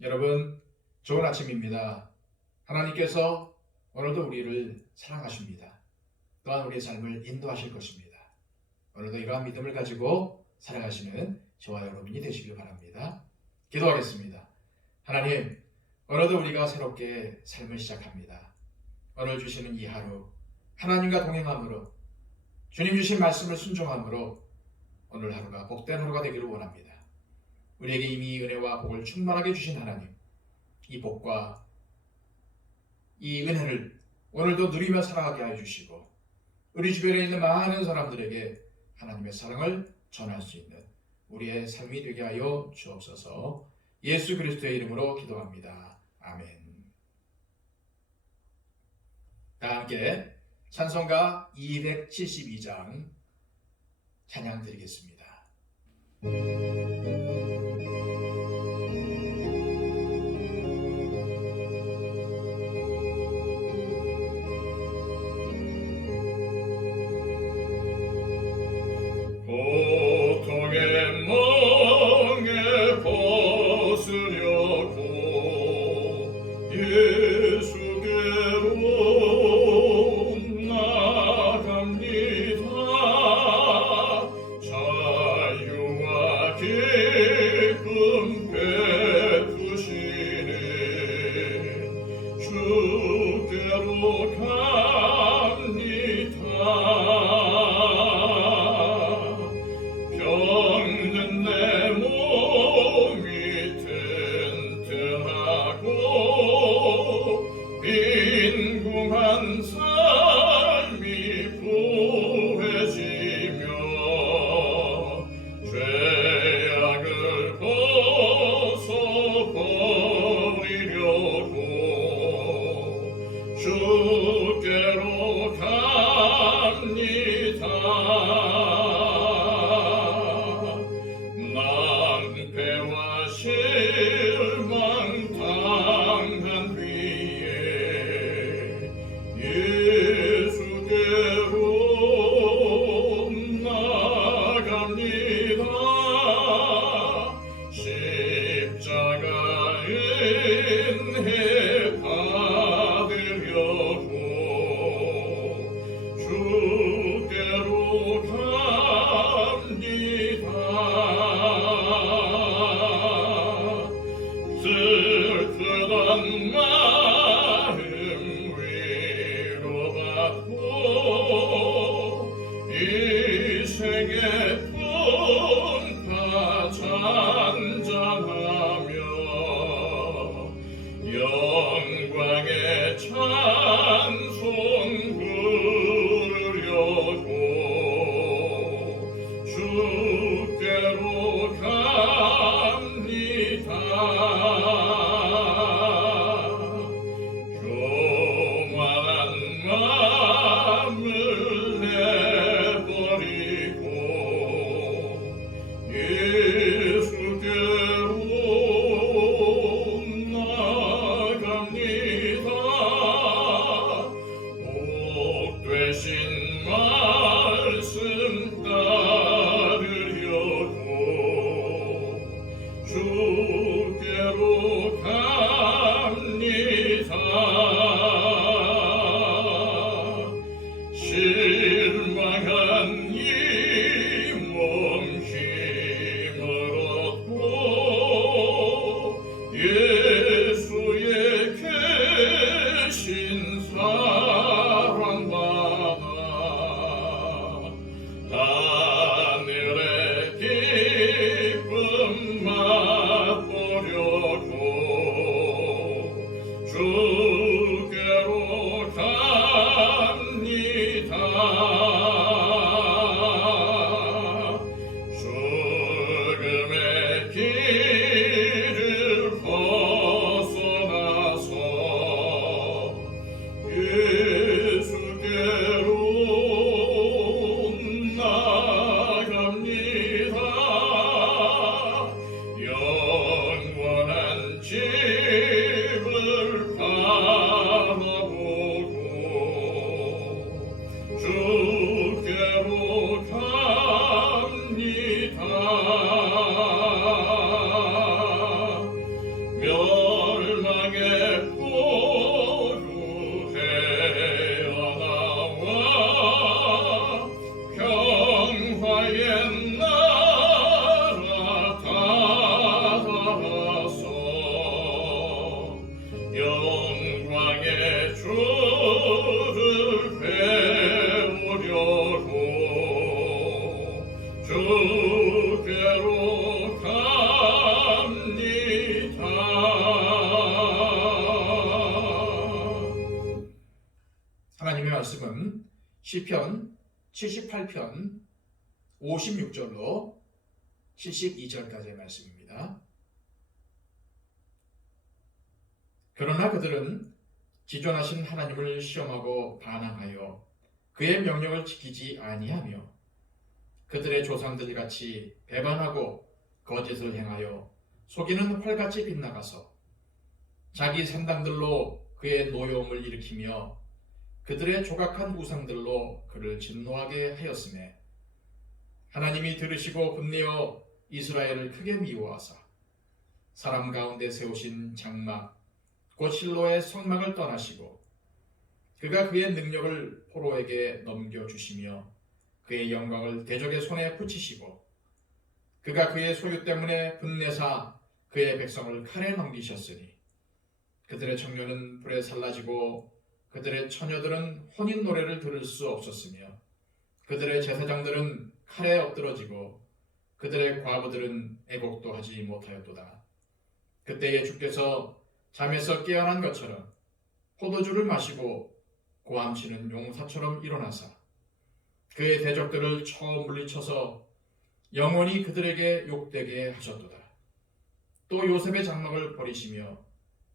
여러분, 좋은 아침입니다. 하나님께서 오늘도 우리를 사랑하십니다. 또한 우리의 삶을 인도하실 것입니다. 오늘도 이러한 믿음을 가지고 살아가시는 저와 여러분이 되시길 바랍니다. 기도하겠습니다. 하나님, 오늘도 우리가 새롭게 삶을 시작합니다. 오늘 주시는 이 하루, 하나님과 동행함으로, 주님 주신 말씀을 순종함으로 오늘 하루가 복된 하루가 되기를 원합니다. 우리에게 이미 은혜와 복을 충만하게 주신 하나님, 이 복과 이 은혜를 오늘도 누리며 살아가게 하여 주시고, 우리 주변에 있는 많은 사람들에게 하나님의 사랑을 전할 수 있는 우리의 삶이 되게 하여 주옵소서. 예수 그리스도의 이름으로 기도합니다. 아멘. 다 함께 찬송가 272장 찬양 드리겠습니다. 고통의 멍에 벗으려고 예수께로 나갑니다. 자유와 기쁨 베푸시는 주께로 갑니다. 병든 내 몸이 튼튼하고 빈궁한 삶이 부해지며 죄악을 벗어버리려고 주께로 갑니다. 낭패와 실망 당한 뒤에 예수께로 나갑니다. 십자가 은혜 받으려고 주께로 갑니다. 슬프던 마음 위로받고 이 생의 주께로 갑니다. 하나님의 말씀은 시편 78편 56절로 72절까지의 말씀입니다. 그러나 그들은 지존하신 하나님을 시험하고 반항하여 그의 명령을 지키지 아니하며 그들의 조상들 같이 배반하고 거짓을 행하여 속이는 활같이 빗나가서 자기 산당들로 그의 노여움을 일으키며 그들의 조각한 우상들로 그를 진노하게 하였으매 하나님이 들으시고 분내어 이스라엘을 크게 미워하사 사람 가운데 세우신 장막 곧 실로의 성막을 떠나시고 그가 그의 능력을 포로에게 넘겨주시며 그의 영광을 대적의 손에 붙이시고 그가 그의 소유 때문에 분내사 그의 백성을 칼에 넘기셨으니 그들의 청년은 불에 살라지고 그들의 처녀들은 혼인 노래를 들을 수 없었으며 그들의 제사장들은 칼에 엎드러지고 그들의 과부들은 애곡도 하지 못하였도다. 그때에 주께서 잠에서 깨어난 것처럼 포도주를 마시고 고함치는 용사처럼 일어나사 그의 대적들을 쳐 물리쳐서 영원히 그들에게 욕되게 하셨도다. 또 요셉의 장막을 버리시며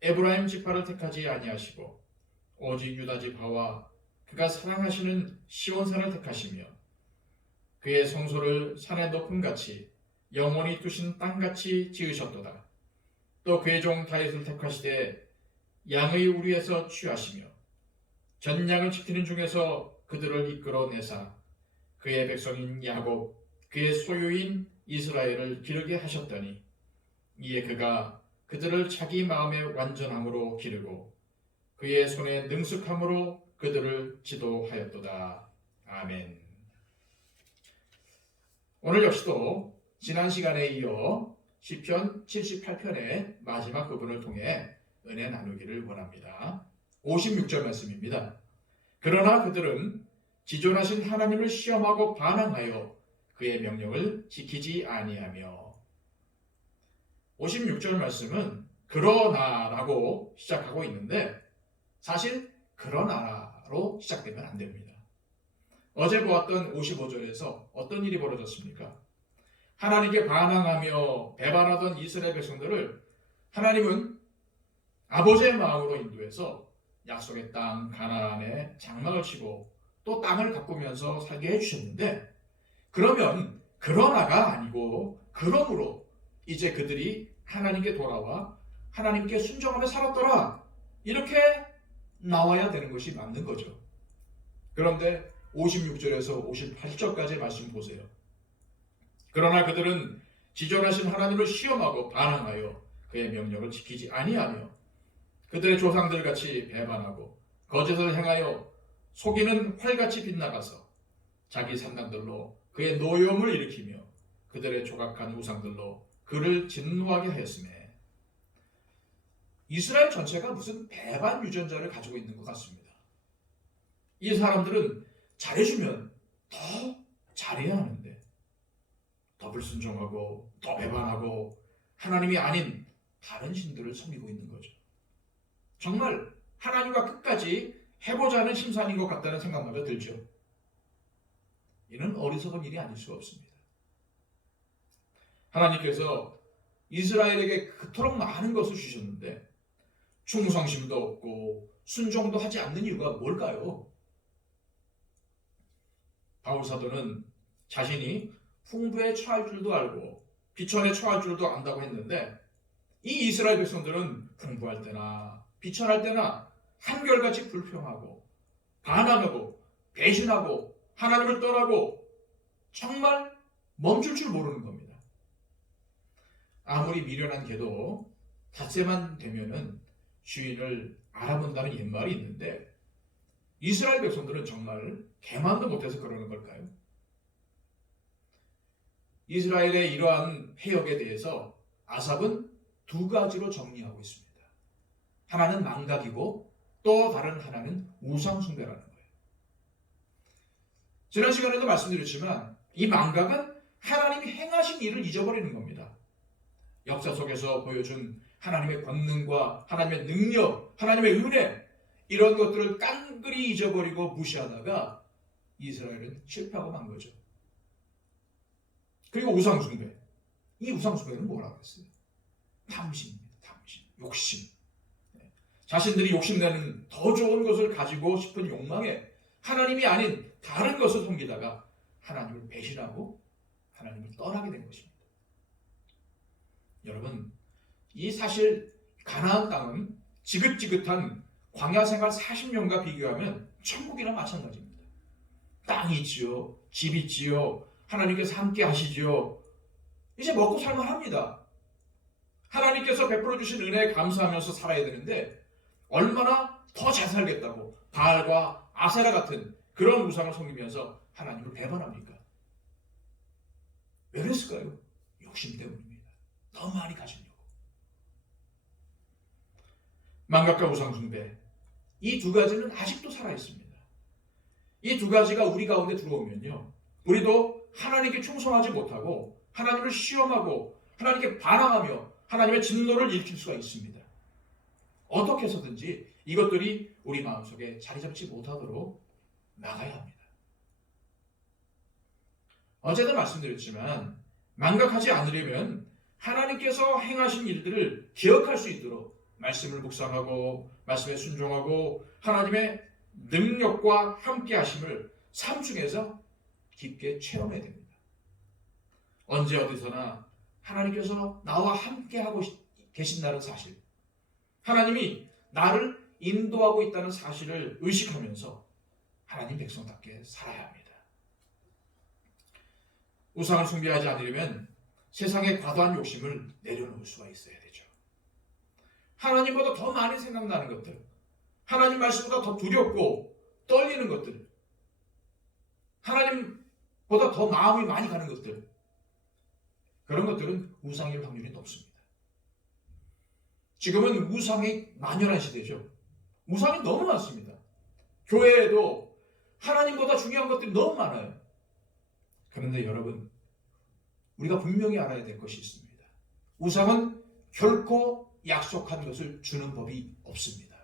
에브라임 지파를 택하지 아니하시고 오직 유다 지파와 그가 사랑하시는 시온산을 택하시며 그의 성소를 산의 높음같이 영원히 두신 땅같이 지으셨도다. 또 그의 종 다윗을 택하시되 양의 우리에서 취하시며 전양을 지키는 중에서 그들을 이끌어내사 그의 백성인 야곱 그의 소유인 이스라엘을 기르게 하셨더니 이에 그가 그들을 자기 마음의 완전함으로 기르고 그의 손의 능숙함으로 그들을 지도하였도다. 아멘. 오늘 역시도 지난 시간에 이어 시편 78편의 마지막 부분을 통해 은혜 나누기를 원합니다. 56절 말씀입니다. 그러나 그들은 지존하신 하나님을 시험하고 반항하여 그의 명령을 지키지 아니하며 56절 말씀은 그러나라고 시작하고 있는데 사실 그러나로 시작되면 안 됩니다. 어제 보았던 55절에서 어떤 일이 벌어졌습니까? 하나님께 반항하며 배반하던 이스라엘 백성들을 하나님은 아버지의 마음으로 인도해서 약속의 땅 가나안에 장막을 치고 또 땅을 가꾸면서 살게 해주셨는데 그러면 그러나가 아니고 그러므로 이제 그들이 하나님께 돌아와 하나님께 순종하며 살았더라 이렇게 나와야 되는 것이 맞는 거죠. 그런데 56절에서 58절까지의 말씀 보세요. 그러나 그들은 지존하신 하나님을 시험하고 반항하여 그의 명령을 지키지 아니하며 그들의 조상들 같이 배반하고 거짓을 행하여 속이는 활같이 빗나가서 자기 산당들로 그의 노여움을 일으키며 그들의 조각한 우상들로 그를 진노하게 하였으매 이스라엘 전체가 무슨 배반 유전자를 가지고 있는 것 같습니다. 이 사람들은 잘해주면 더 잘해야 하는데 더 불순종하고 더 배반하고 하나님이 아닌 다른 신들을 섬기고 있는 거죠. 정말 하나님과 끝까지 해보자는 심산인 것 같다는 생각마저 들죠. 이는 어리석은 일이 아닐 수가 없습니다. 하나님께서 이스라엘에게 그토록 많은 것을 주셨는데 충성심도 없고 순종도 하지 않는 이유가 뭘까요? 바울 사도는 자신이 풍부에 처할 줄도 알고 비천에 처할 줄도 안다고 했는데 이 이스라엘 백성들은 풍부할 때나 비천할 때나 한결같이 불평하고 반항하고 배신하고 하나님을 떠나고 정말 멈출 줄 모르는 겁니다. 아무리 미련한 개도 닷새만 되면은 주인을 알아본다는 옛말이 있는데 이스라엘 백성들은 정말 개만도 못해서 그러는 걸까요? 이스라엘의 이러한 패역에 대해서 아삽은 두 가지로 정리하고 있습니다. 하나는 망각이고 또 다른 하나는 우상숭배라는 거예요. 지난 시간에도 말씀드렸지만 이 망각은 하나님이 행하신 일을 잊어버리는 겁니다. 역사 속에서 보여준 하나님의 권능과 하나님의 능력, 하나님의 은혜, 이런 것들을 깡그리 잊어버리고 무시하다가 이스라엘은 실패하고 만 거죠. 그리고 우상숭배. 이 우상숭배는 뭐라고 했어요? 탐심입니다. 탐심, 욕심. 자신들이 욕심내는 더 좋은 것을 가지고 싶은 욕망에 하나님이 아닌 다른 것을 섬기다가 하나님을 배신하고 하나님을 떠나게 된 것입니다. 여러분, 이 사실 가나안 땅은 지긋지긋한 광야 생활 40년과 비교하면 천국이나 마찬가지입니다. 땅이 있지요, 집이 있지요, 하나님께서 함께 하시지요. 이제 먹고 살만 합니다. 하나님께서 베풀어 주신 은혜에 감사하면서 살아야 되는데 얼마나 더 잘 살겠다고 바알과 아세라 같은 그런 우상을 섬기면서 하나님을 배반합니까? 왜 그랬을까요? 욕심 때문입니다. 더 많이 가지려고. 망각과 우상숭배, 이 두 가지는 아직도 살아있습니다. 이 두 가지가 우리 가운데 들어오면요, 우리도 하나님께 충성하지 못하고 하나님을 시험하고 하나님께 반항하며 하나님의 진노를 일으킬 수가 있습니다. 어떻게 해서든지 이것들이 우리 마음속에 자리 잡지 못하도록 나가야 합니다. 어제도 말씀드렸지만 망각하지 않으려면 하나님께서 행하신 일들을 기억할 수 있도록 말씀을 묵상하고 말씀에 순종하고 하나님의 능력과 함께 하심을 삶 중에서 깊게 체험해야 됩니다. 언제 어디서나 하나님께서 나와 함께 하고 계신다는 사실, 하나님이 나를 인도하고 있다는 사실을 의식하면서 하나님 백성답게 살아야 합니다. 우상을 숭배하지 않으려면 세상의 과도한 욕심을 내려놓을 수가 있어야 되죠. 하나님보다 더 많이 생각나는 것들, 하나님 말씀보다 더 두렵고 떨리는 것들, 하나님보다 더 마음이 많이 가는 것들, 그런 것들은 우상일 확률이 높습니다. 지금은 우상이 만연한 시대죠. 우상이 너무 많습니다. 교회에도 하나님보다 중요한 것들이 너무 많아요. 그런데 여러분, 우리가 분명히 알아야 될 것이 있습니다. 우상은 결코 약속한 것을 주는 법이 없습니다.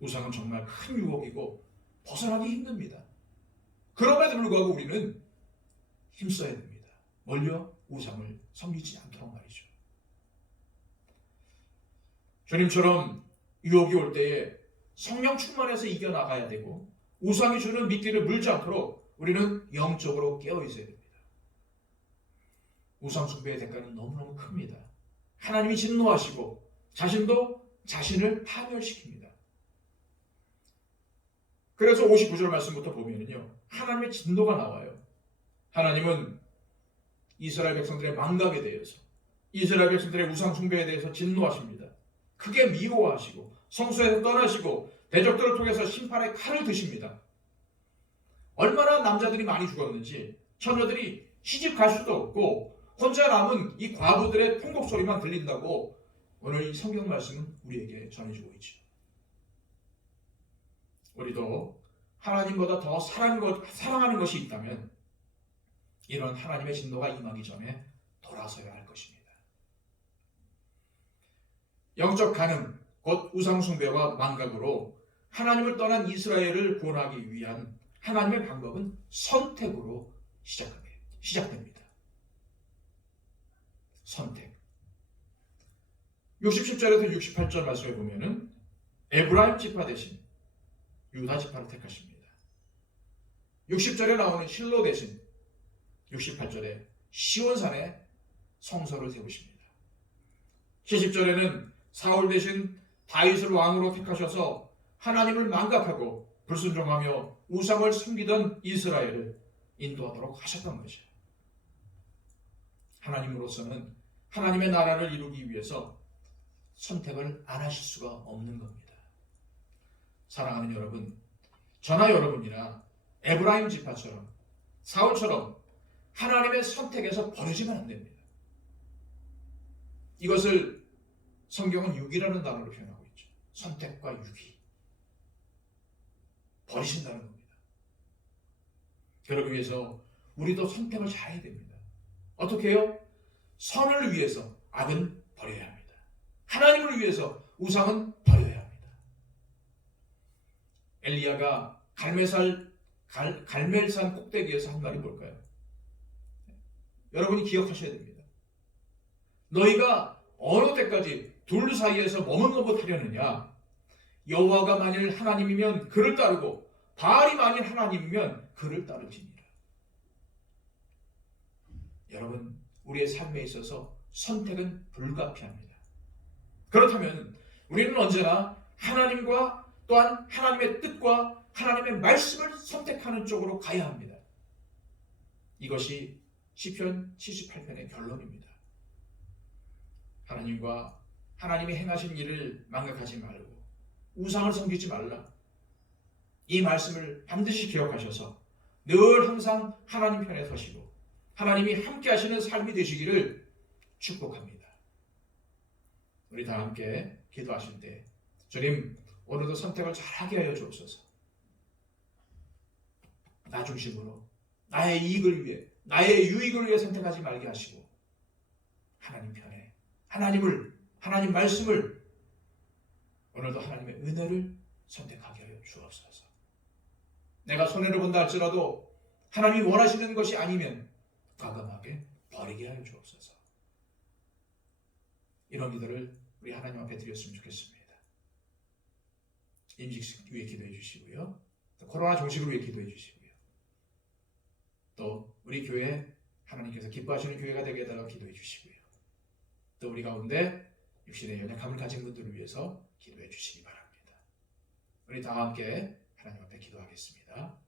우상은 정말 큰 유혹이고 벗어나기 힘듭니다. 그럼에도 불구하고 우리는 힘써야 됩니다. 멀려 우상을 섬기지 않도록 말이죠. 주님처럼 유혹이 올 때에 성령 충만해서 이겨나가야 되고 우상이 주는 미끼를 물지 않도록 우리는 영적으로 깨어 있어야 됩니다. 우상 숭배의 대가는 너무너무 큽니다. 하나님이 진노하시고 자신도 자신을 파멸시킵니다. 그래서 59절 말씀부터 보면요, 하나님의 진노가 나와요. 하나님은 이스라엘 백성들의 망각에 대해서, 이스라엘 백성들의 우상 숭배에 대해서 진노하십니다. 크게 미워하시고 성소에서 떠나시고 대적들을 통해서 심판의 칼을 드십니다. 얼마나 남자들이 많이 죽었는지, 처녀들이 시집 갈 수도 없고 혼자 남은 이 과부들의 통곡 소리만 들린다고 오늘 이 성경 말씀은 우리에게 전해주고 있죠. 우리도 하나님보다 더 사랑하는 것이 있다면 이런 하나님의 진노가 임하기 전에 돌아서야 할 것입니다. 영적 간음, 곧 우상숭배와 망각으로 하나님을 떠난 이스라엘을 구원하기 위한 하나님의 방법은 선택으로 시작됩니다. 선택. 67절에서 68절 말씀에 보면은 에브라임 지파 대신 유다 지파를 택하십니다. 60절에 나오는 실로 대신 68절에 시온산에 성소를 세우십니다. 70절에는 사울 대신 다윗을 왕으로 택하셔서 하나님을 망각하고 불순종하며 우상을 섬기던 이스라엘을 인도하도록 하셨던 것이에요. 하나님으로서는 하나님의 나라를 이루기 위해서 선택을 안 하실 수가 없는 겁니다. 사랑하는 여러분, 저나 여러분이나 에브라임 지파처럼 사울처럼 하나님의 선택에서 버리지면 안 됩니다. 이것을 성경은 유기라는 단어로 표현하고 있죠. 선택과 유기. 버리신다는 겁니다. 그러기 위해서 우리도 선택을 잘해야 됩니다. 어떻게 해요? 선을 위해서 악은 버려야 합니다. 하나님을 위해서 우상은 버려야 합니다. 엘리야가 갈멜산 꼭대기에서 한 말이 뭘까요? 여러분이 기억하셔야 됩니다. 너희가 어느 때까지 둘 사이에서 머뭇머뭇하려느냐? 여호와가 만일 하나님이면 그를 따르고 바알이 만일 하나님이면 그를 따르지니라. 여러분, 우리의 삶에 있어서 선택은 불가피합니다. 그렇다면 우리는 언제나 하나님과 또한 하나님의 뜻과 하나님의 말씀을 선택하는 쪽으로 가야 합니다. 이것이 시편 78편의 결론입니다. 하나님과 하나님이 행하신 일을 망각하지 말고 우상을 섬기지 말라. 이 말씀을 반드시 기억하셔서 늘 항상 하나님 편에 서시고 하나님이 함께 하시는 삶이 되시기를 축복합니다. 우리 다 함께 기도하실 때 주님, 오늘도 선택을 잘하게 하여 주옵소서. 나 중심으로 나의 이익을 위해, 나의 유익을 위해 선택하지 말게 하시고 하나님 편에 하나님 말씀을, 오늘도 하나님의 은혜를 선택하게 하여 주옵소서. 내가 손해를 본다 할지라도 하나님이 원하시는 것이 아니면 과감하게 버리게 하여 주옵소서. 이런 기도를 우리 하나님 앞에 드렸으면 좋겠습니다. 임직 위해 기도해 주시고요. 또 코로나 종식을 위해 기도해 주시고요. 또 우리 교회 하나님께서 기뻐하시는 교회가 되게 해달라고 기도해 주시고요. 또 우리 가운데 육신의 연약함을 가진 분들을 위해서 기도해 주시기 바랍니다. 우리 다 함께 하나님 앞에 기도하겠습니다.